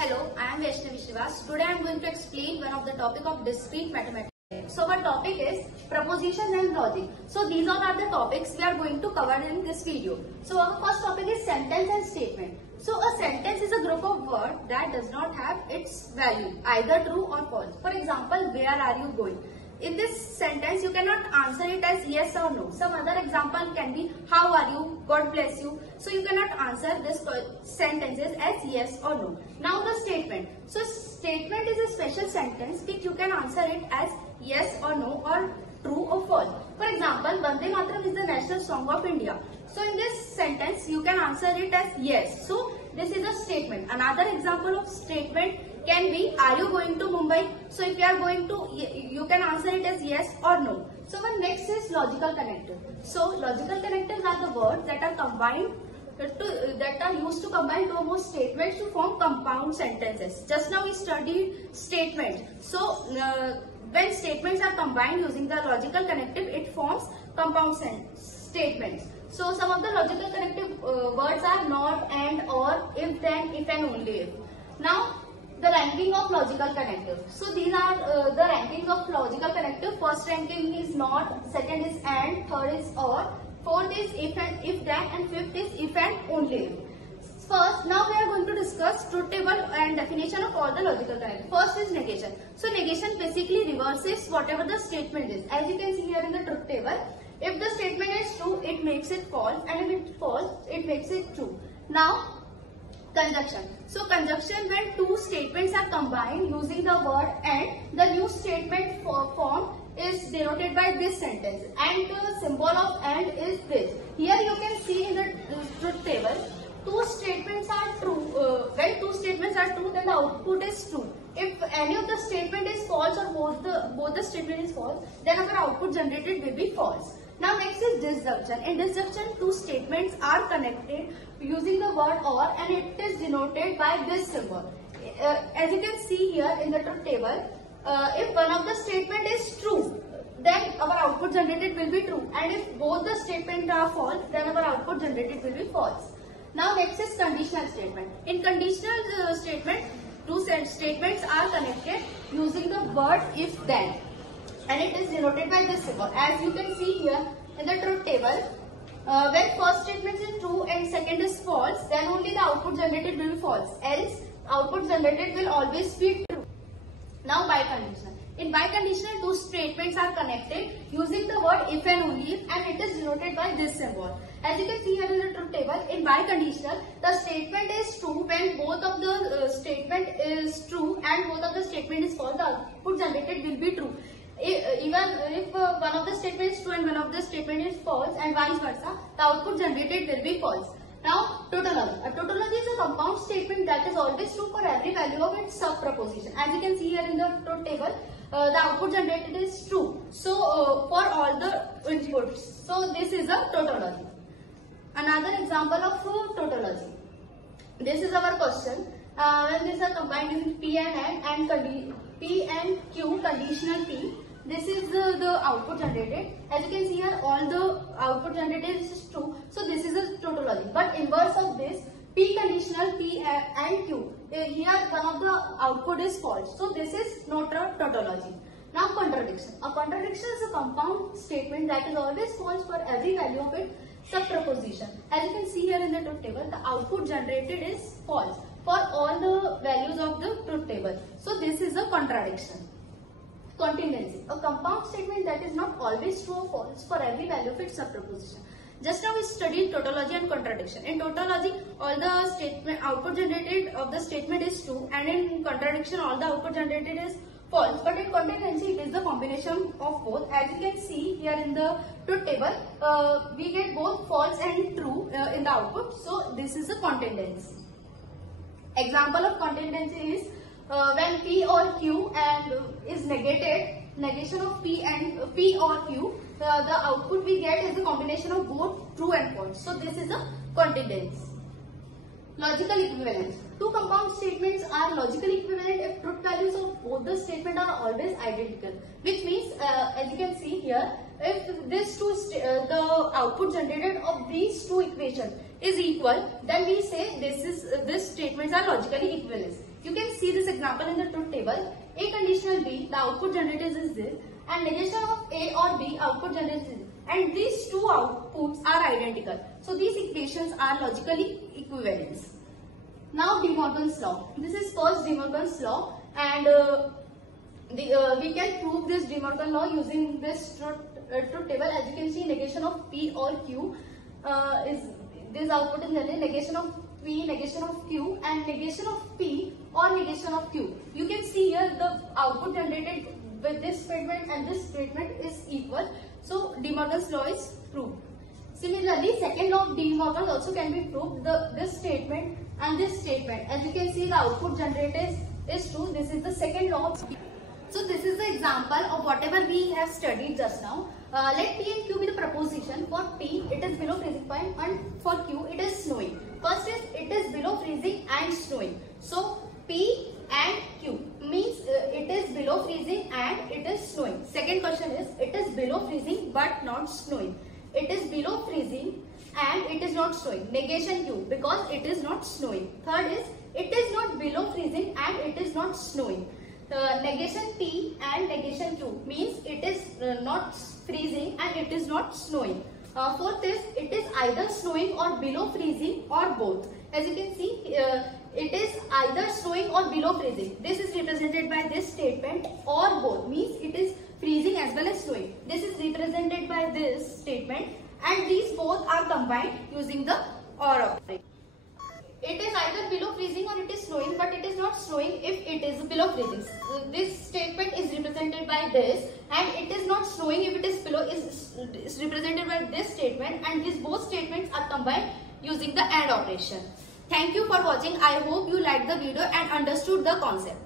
Hello, I am Vaishnavi Srivastava. Today I am going to explain one of the topic of discrete mathematics. So our topic is propositions and logic. So these all are the topics we are going to cover in this video. So our first topic is sentence and statement. So a sentence is a group of words that does not have its value, either true or false. For example, where are you going? In this sentence, you cannot answer it as yes or no. Some other example can be how are you, God bless you. So you cannot answer this sentences as yes or no. Now the statement. So statement is a special sentence which you can answer it as yes or no or true or false. For example, Vande Mataram is the national song of India. So in this sentence, you can answer it as yes. So this is a statement. Another example of statement can be, are you going to Mumbai? So if you are going to, you can answer it as yes or no. So the next is logical connector. So logical connectors are the words that are combined that are used to combine two or more statements to form compound sentences. Just now we studied statements. So when statements are combined using the logical connective, it forms compound statements. So some of the logical connective words are not, and, or, if, then, if, and only if. Now the ranking of logical connective. So these are the ranking of logical connective. First ranking is not, second is and, third is or, fourth is if and if then, and fifth is if and only if. First, now we are going to discuss truth table and definition of all the logical connective. First is negation. So negation basically reverses whatever the statement is. As you can see here in the truth table, if the statement is true, it makes it false, and if it's false, it makes it true. Now conjunction. So conjunction, when two statements are combined using the word and, the new statement form is denoted by this sentence, and the symbol of and is this. Here you can see in the truth table, two statements are true. When two statements are true, then the output is true. If any of the statement is false or both the statement is false, then our output generated will be false. Now next is disjunction. In disjunction, two statements are connected using the word or, and it is denoted by this symbol. As you can see here in the truth table, if one of the statement is true, then our output generated will be true, and if both the statements are false, then our output generated will be false. Now next is conditional statement. In conditional statement, two statements are connected using the word if then, and it is denoted by this symbol. As you can see here in the truth table, when first statement is true and second is false, then only the output generated will be false, else output generated will always be true. Now biconditional. In biconditional, two statements are connected using the word if and only if, and it is denoted by this symbol. As you can see here in the truth table, in biconditional, the statement is true when both of the statement is true and both of the statement is false, the output generated will be true. Even if one of the statement is true and one of the statement is false, and vice versa, the output generated will be false. Now tautology. A tautology is a compound statement that is always true for every value of its subproposition. As you can see here in the truth table, the output generated is true. So for all the inputs. So this is a tautology. Another example of tautology. This is our question. When these are combined using P and P and Q, conditional P. This is the output generated. As you can see here, all the output generated is true. So this is a tautology. But inverse of this, P conditional P and Q. Here one of the output is false. So this is not a tautology. Now contradiction. A contradiction is a compound statement that is always false for every value of its subproposition. As you can see here in the truth table, the output generated is false for all the values of the truth table. So this is a contradiction. Contingency. A compound statement that is not always true or false for every value of its subproposition. Just now we studied tautology and contradiction. In tautology, all the statement output generated of the statement is true, and in contradiction, all the output generated is false. But in contingency, it is the combination of both. As you can see here in the truth table, we get both false and true in the output. So this is a contingency. Example of contingency is when P or Q and is negated, negation of P or Q, the output we get is a combination of both true and false. So this is a contingency. Logical equivalence. Two compound statements are logically equivalent if truth values of both the statement are always identical. Which means, as you can see here, if the output generated of these two equations is equal, then we say these statements are logically equivalent. You can see this example in the truth table. A conditional B, the output generated is this, and negation of A or B, output generated is this. And these two outputs are identical. So these equations are logically equivalent. Now De Morgan's law. This is first De Morgan's law, and we can prove this De Morgan law using this truth table. As you can see, negation of P or Q is this output is negation of P, negation of Q, and negation of P or negation of Q. You can see here the output generated with this statement and this statement is equal. So De Morgan's law is proved. Similarly, second law of De Morgan also can be proved. This statement and this statement. As you can see, the output generated is true. This is the second law. So this is the example of whatever we have studied just now. Let P and Q be the proposition. For P, it is below freezing point, and for Q, it is snowing. First is it is below freezing and snowing. So P and Q means it is below freezing and it is snowing. Second question is it is below freezing but not snowing. It is below freezing and it is not snowing. Negation Q, because it is not snowing. Third is it is not below freezing and it is not snowing. Negation P and negation Q means it is not freezing and it is not snowing. Fourth is it is either snowing or below freezing or both. As you can see, it is either snowing or below freezing. This is represented by this statement, or both means it is freezing as well as snowing. This is represented by this statement, and these both are combined using the OR operator. It is either below freezing or it is snowing, but it is not snowing if it is below freezing. This statement is represented by this, and it is not snowing if it is below is represented by this statement, and these both statements are combined using the AND operation. Thank you for watching. I hope you liked the video and understood the concept.